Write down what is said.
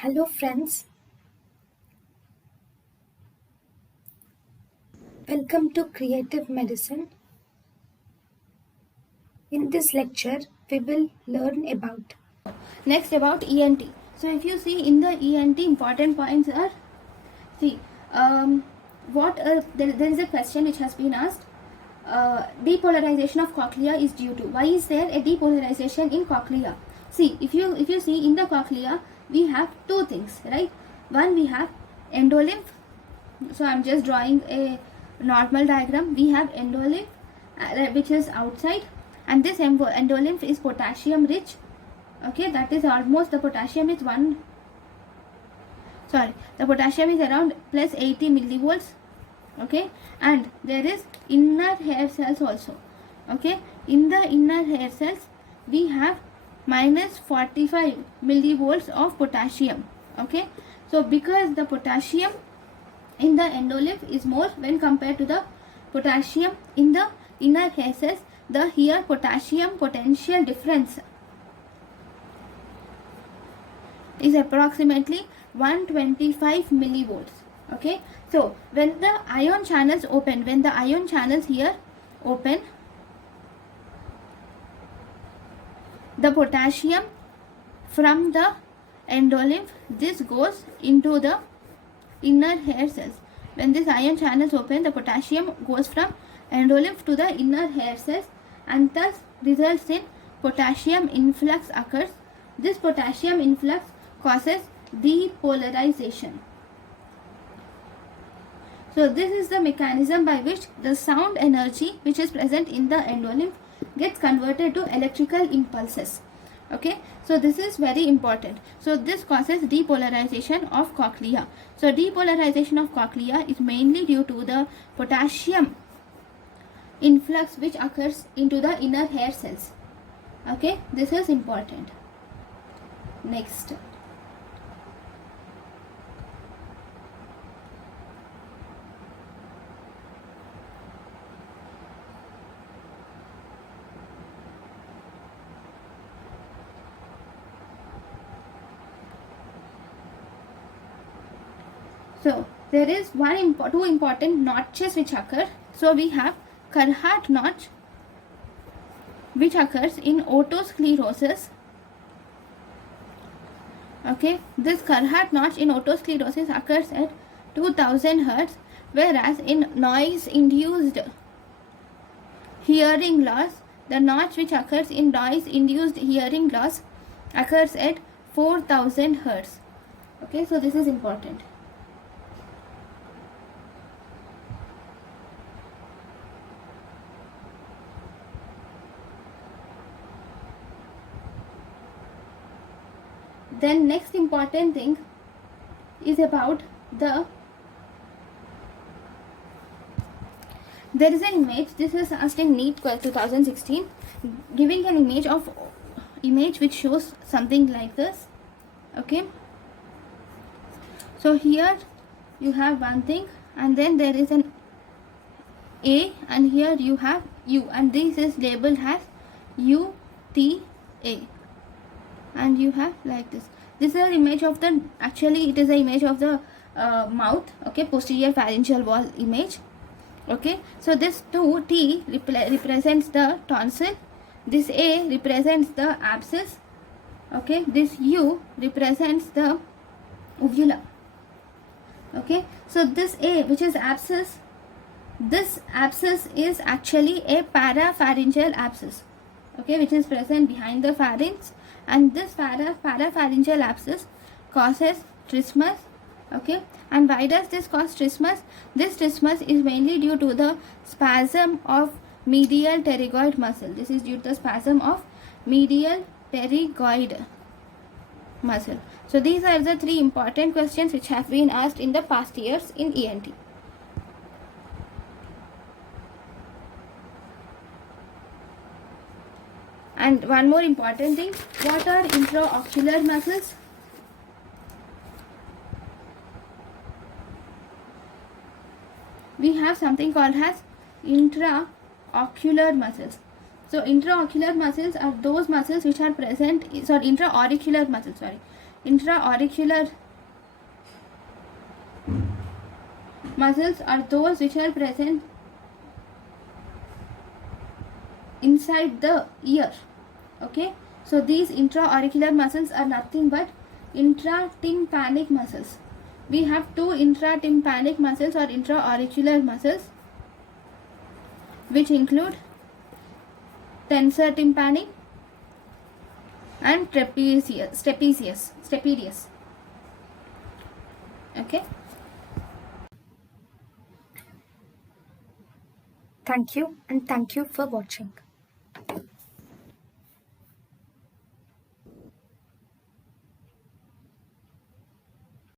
Hello friends, welcome to Creative Medicine. In this lecture, we will learn about Next about ENT. So if you see in the ENT, important points are, see, there is a question which has been asked. Depolarization of cochlea is due to. Why is there a depolarization in cochlea? See, if you see in the cochlea, we have two things, right? One, we have endolymph. So I'm just drawing a normal diagram. We have endolymph, which is outside, and this endolymph is potassium rich. Okay, that is almost, the potassium is the potassium is around plus 80 millivolts. Okay, and there is inner hair cells also. Okay, in the inner hair cells we have minus 45 millivolts of potassium. Okay, so because the potassium in the endolymph is more when compared to the potassium in the inner hair cells, the here potassium potential difference is approximately 125 millivolts. Okay, so when the ion channels here open, the potassium from the endolymph, this goes into the inner hair cells. When this ion channels open, the potassium goes from endolymph to the inner hair cells, and thus results in potassium influx occurs. This potassium influx causes depolarization. So this is the mechanism by which the sound energy which is present in the endolymph gets converted to electrical impulses. Okay, so this is very important. So this causes depolarization of cochlea. So depolarization of cochlea is mainly due to the potassium influx which occurs into the inner hair cells. Okay, this is important. Next, so there is two important notches which occur. So we have Carhart notch which occurs in otosclerosis. Okay, this Carhart notch in otosclerosis occurs at 2000 Hertz, whereas in noise induced hearing loss, the notch which occurs in noise induced hearing loss occurs at 4000 Hertz. Okay, so this is important. Then next important thing is about there is an image. This is asked in NEET 2016, giving an image which shows something like this. Okay, so here you have one thing, and then there is an A, and here you have U, and this is labeled as UTA, and you have like this. This is an image of the, actually it is an image of the mouth. Okay, posterior pharyngeal wall image. Okay, so this 2T represents the tonsil, this A represents the abscess. Okay, this U represents the uvula. Okay, so this A, which is abscess, this abscess is actually a parapharyngeal abscess. Okay, which is present behind the pharynx, and this parapharyngeal abscess causes trismus. Okay, and why does this cause trismus? This trismus is mainly due to the spasm of medial pterygoid muscle. This is due to the spasm of medial pterygoid muscle. So these are the three important questions which have been asked in the past years in ENT. And one more important thing, what are intraocular muscles? We have something called as intraocular muscles. So intraocular muscles are those muscles which are present, intraauricular muscles, intraauricular muscles are those which are present inside the ear. Okay, so these intraauricular muscles are nothing but intratympanic muscles. We have two intratympanic muscles or intraauricular muscles, which include tensor tympani and stapedius. Okay. Thank you and thank you for watching.